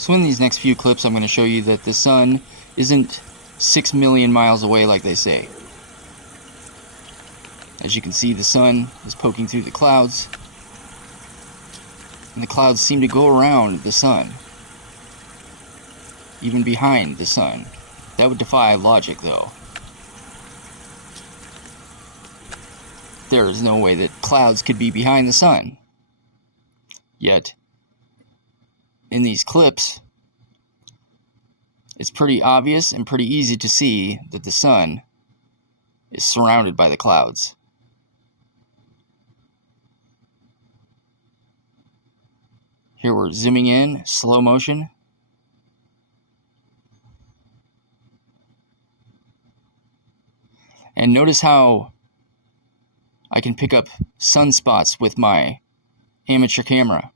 So in these next few clips, I'm going to show you that the sun isn't 6 million miles away like they say. As you can see, the sun is poking through the clouds, and the clouds seem to go around the sun, even behind the sun. That would defy logic, though. There is no way that clouds could be behind the sun. Yet, in these clips, it's pretty obvious and pretty easy to see that the sun is surrounded by the clouds. Here we're zooming in, slow motion. And notice how I can pick up sunspots with my amateur camera,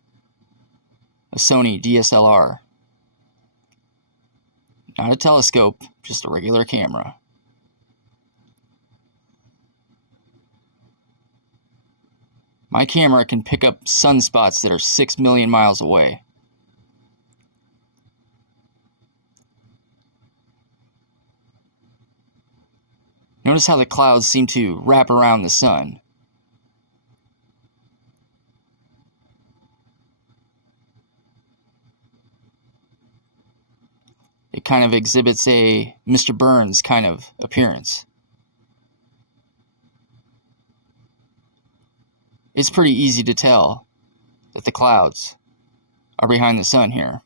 a Sony DSLR. Not a telescope, just a regular camera. My camera can pick up sunspots that are 6 million miles away. Notice how the clouds seem to wrap around the sun. It kind of exhibits a Mr. Burns kind of appearance. It's pretty easy to tell that the clouds are behind the sun here.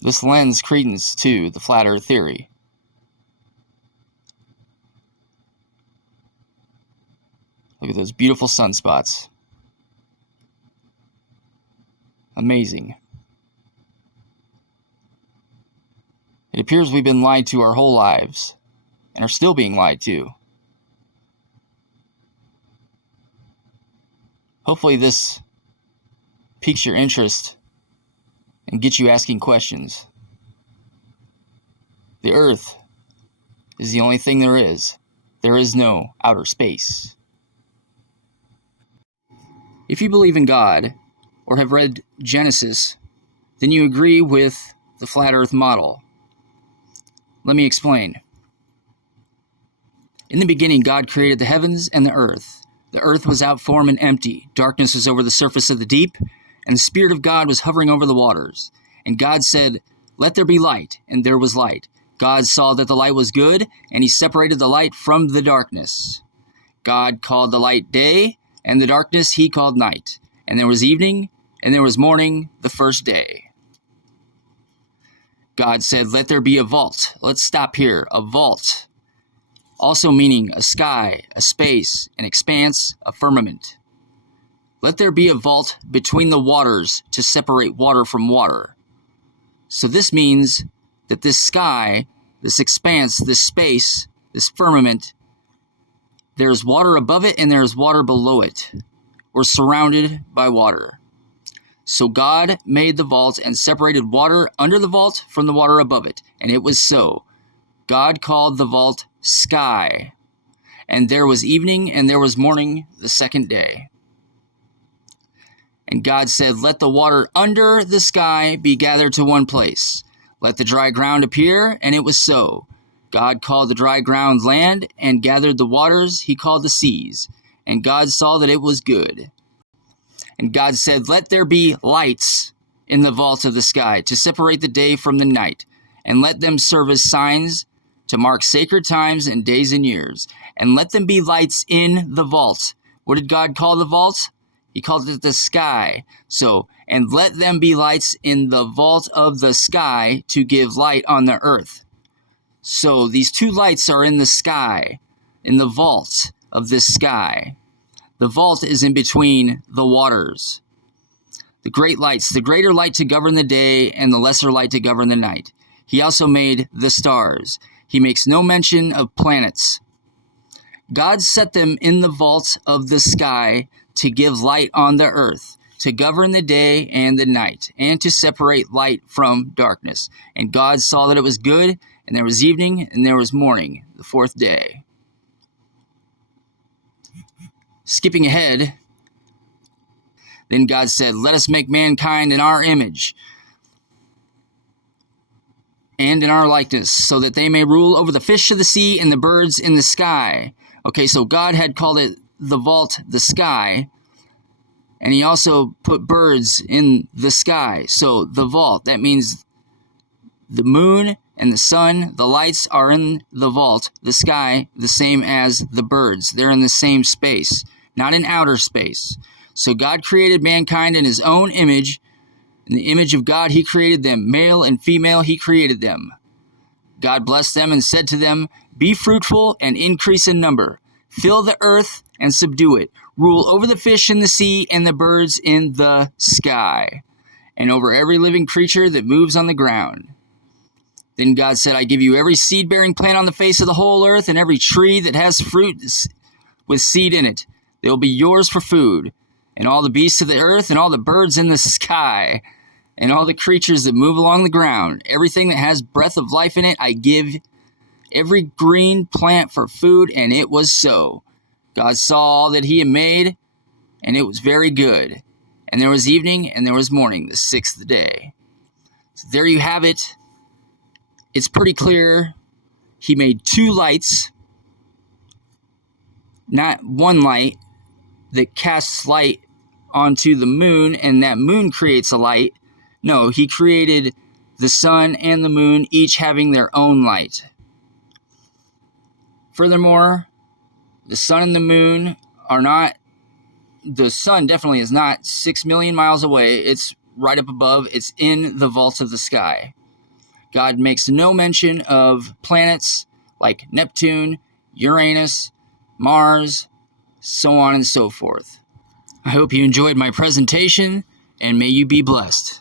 This lends credence to the flat earth theory. Look at those beautiful sunspots. Amazing. It appears we've been lied to our whole lives, and are still being lied to. Hopefully this piques your interest and gets you asking questions. The Earth is the only thing there is. There is no outer space. If you believe in God, or have read Genesis, then you agree with the flat Earth model. Let me explain. In the beginning, God created the heavens and the earth. The earth was without form and empty. Darkness was over the surface of the deep, and the Spirit of God was hovering over the waters. And God said, "Let there be light," and there was light. God saw that the light was good, and he separated the light from the darkness. God called the light day, and the darkness he called night. And there was evening, and there was morning, the first day. God said, "Let there be a vault." Let's stop here. A vault. Also meaning a sky, a space, an expanse, a firmament. Let there be a vault between the waters to separate water from water. So this means that this sky, this expanse, this space, this firmament, there's water above it and there's water below it. We're surrounded by water. So God made the vault and separated water under the vault from the water above it. And it was so. God called the vault sky. And there was evening and there was morning the second day. And God said, "Let the water under the sky be gathered to one place. Let the dry ground appear." And it was so. God called the dry ground land and gathered the waters he called the seas. And God saw that it was good. And God said, "Let there be lights in the vault of the sky to separate the day from the night, and let them serve as signs to mark sacred times and days and years. And let them be lights in the vault." What did God call the vault? He called it the sky. So, and let them be lights in the vault of the sky to give light on the earth. So these two lights are in the sky, in the vault of this sky. The vault is in between the waters. The great lights, the greater light to govern the day and the lesser light to govern the night. He also made the stars. He makes no mention of planets. God set them in the vault of the sky to give light on the earth, to govern the day and the night, and to separate light from darkness. And God saw that it was good, and there was evening, and there was morning, the fourth day. Skipping ahead, Then God said, "Let us make mankind in our image and in our likeness, so that they may rule over the fish of the sea and the birds in the sky." Okay, so God had called it the vault, the sky, and he also put birds in the sky. So the vault, that means the moon and the sun, the lights are in the vault, the sky, the same as the birds. They're in the same space, not in outer space. So God created mankind in his own image. In the image of God, he created them. Male and female, he created them. God blessed them and said to them, "Be fruitful and increase in number. Fill the earth and subdue it. Rule over the fish in the sea and the birds in the sky, and over every living creature that moves on the ground." Then God said, "I give you every seed-bearing plant on the face of the whole earth, and every tree that has fruit with seed in it. They will be yours for food. And all the beasts of the earth, and all the birds in the sky, and all the creatures that move along the ground, everything that has breath of life in it, I give every green plant for food." And it was so. God saw all that he had made, and it was very good. And there was evening, and there was morning, the sixth day. So there you have it. It's pretty clear. He made two lights, not one light that casts light onto the moon, and that moon creates a light. No, he created the sun and the moon, each having their own light. Furthermore, the sun and the moon are not, the sun definitely is not 6 million miles away. It's right up above. It's in the vault of the sky. God makes no mention of planets like Neptune, Uranus, Mars, so on and so forth. I hope you enjoyed my presentation, and may you be blessed.